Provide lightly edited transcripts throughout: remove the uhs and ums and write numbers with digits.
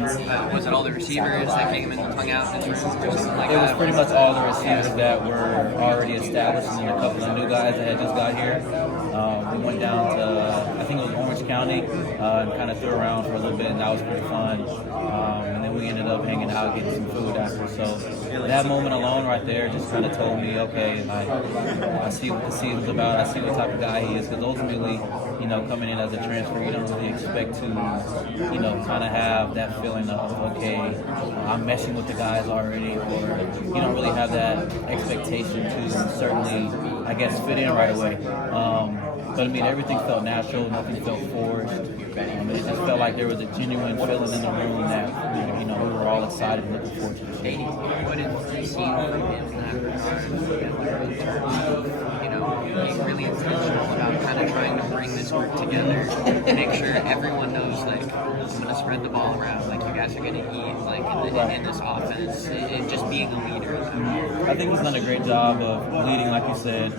Was it all the receivers that came and hung out in this room or something like It was that? pretty much all the receivers that were already established and then a couple of new guys that had just got here. We went down to, I think it was Orange County, and kind of threw around for a little bit, and that was pretty fun. And then we ended up hanging out, getting some food after. So that moment alone right there just kind of told me, okay, like, I see what the season's about. I see what type of guy he is. Because ultimately, coming in as a transfer, you don't really expect to, kind of have that feeling of, okay, I'm meshing with the guys already, or you don't really have that expectation to certainly, I guess, fit in right away. But I mean, everything felt natural, nothing felt forced. It just felt like there was a genuine feeling in the room that, we were all excited and looking forward to the game. What did you see from him in that regard in terms of, being really intentional about kind of trying to bring this group together and make sure everyone knows, like, I'm going to spread the ball around, like, you guys are going to eat, like, in this offense, and just being a leader. I think he's done a great job of leading, like you said.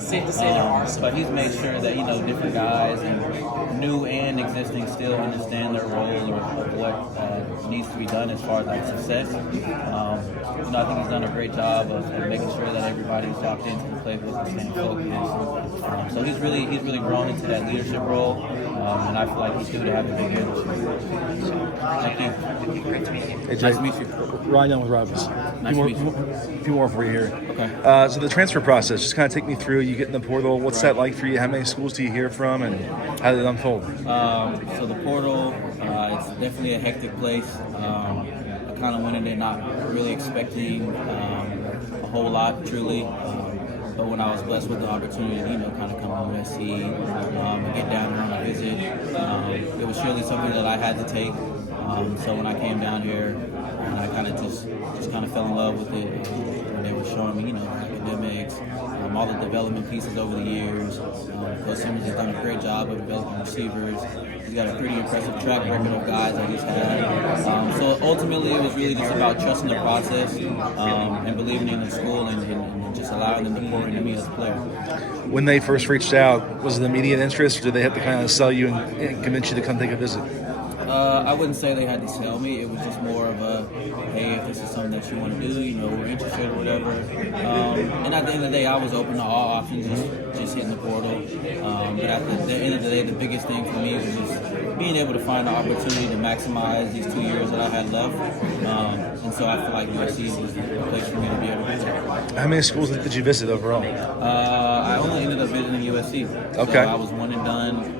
But he's made sure that, different guys, and new and existing, still understand their role or what needs to be done as far as like success. I think he's done a great job of making sure that everybody's locked into the playbook and staying focused. So he's really grown into that leadership role, and I feel like he's due to have a big year this year. Thank you. Great to meet you. Hey, Nice to meet you. Ryan Young with Rivals. Nice to meet you. A few more for you here. Okay. So the transfer process, just kind of take me through. You get in the portal. What's that like for you? How many schools do you hear from, and how did it unfold? So the portal, it's definitely a hectic place. I kind of went in there not really expecting a whole lot, truly. But when I was blessed with the opportunity to, kind of come to USC and get down here on a visit, it was surely something that I had to take. So when I came down here, I kind of just kind of fell in love with it. And they were showing me, the academics, all the development pieces over the years. Coach Simmons has done a great job of developing receivers. He's got a pretty impressive track record of guys that he's had. So ultimately, it was really just about trusting the process and believing in the school and just allowing them to pour into me as a player. When they first reached out, was it immediate interest, or did they have to kind of sell you and convince you to come take a visit? I wouldn't say they had to sell me. It was just more of a, hey, if this is something that you want to do, we're interested or whatever. And at the end of the day, I was open to all options, just hitting the portal. But at the end of the day, the biggest thing for me was just being able to find the opportunity to maximize these 2 years that I had left. And so I feel like USC was the place for me to be able to do that. How many schools did you visit overall? I only ended up visiting USC. Okay. So I was one and done.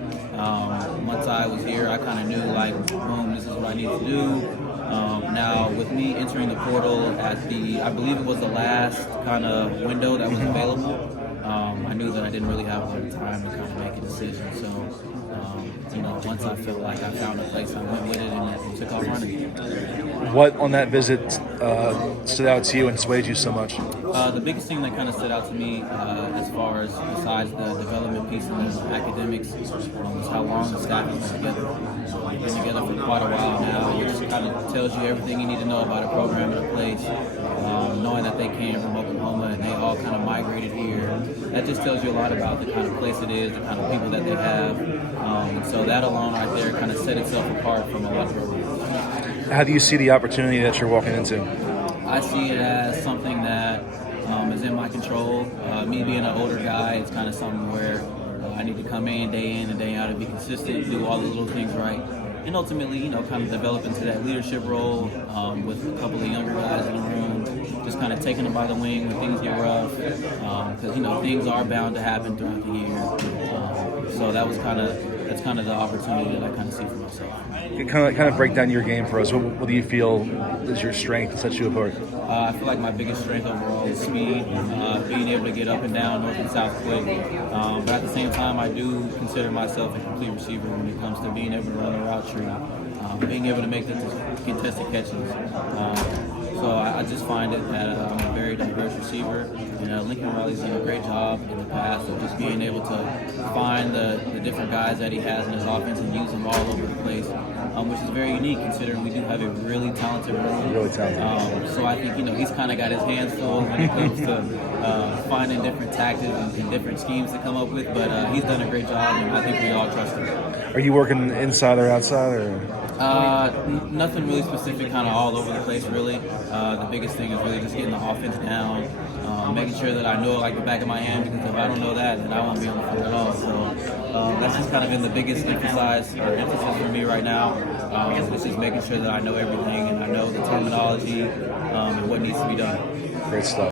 Once I was here, I kind of knew, like, boom, this is what I need to do. Now, with me entering the portal at I believe it was the last kind of window that was available, I knew that I didn't really have a lot of time to kind of make a decision. So, once I felt like I found a place, I went with it and took off running. What on that visit stood out to you and swayed you so much? The biggest thing that kind of stood out to me, as far as besides the development piece and the academics, was how long the staff has been together. They've been together for quite a while now, which kind of tells you everything you need to know about a program and a place. Knowing that they came from Oklahoma and they all kind of migrated here, that just tells you a lot about the kind of place it is, the kind of people that they have. And so that alone right there kind of set itself apart from a lot of programs. How do you see the opportunity that you're walking into? I see it as something that is in my control. Me being an older guy, it's kind of something where I need to come in and day out and be consistent, do all the little things right, and ultimately, kind of develop into that leadership role with a couple of younger guys in the room, just kind of taking them by the wing when things get rough, because things are bound to happen throughout the year. So that's kind of the opportunity that I kind of see for myself. Kind of break down your game for us. What do you feel is your strength that sets you apart? I feel like my biggest strength overall is speed, being able to get up and down, north and south quick. But at the same time, I do consider myself a complete receiver when it comes to being able to run a route tree, being able to make the contested catches. So I just find it that I'm a very diverse receiver, and Lincoln Riley's done a great job in the past of just being able to find the different guys that he has in his offense and use them all over the place, which is very unique considering we do have a really talented room. Really talented. So I think he's kind of got his hands full when it comes to finding different tactics and different schemes to come up with, but he's done a great job, and I think we all trust him. Are you working inside or outside, or? Nothing really specific, kind of all over the place, really. The biggest thing is really just getting the offense down, making sure that I know it like the back of my hand, because if I don't know that, then I won't be on the field at all. So that's just kind of been the biggest emphasis for me right now. It's just making sure that I know everything and I know the terminology and what needs to be done. Great stuff.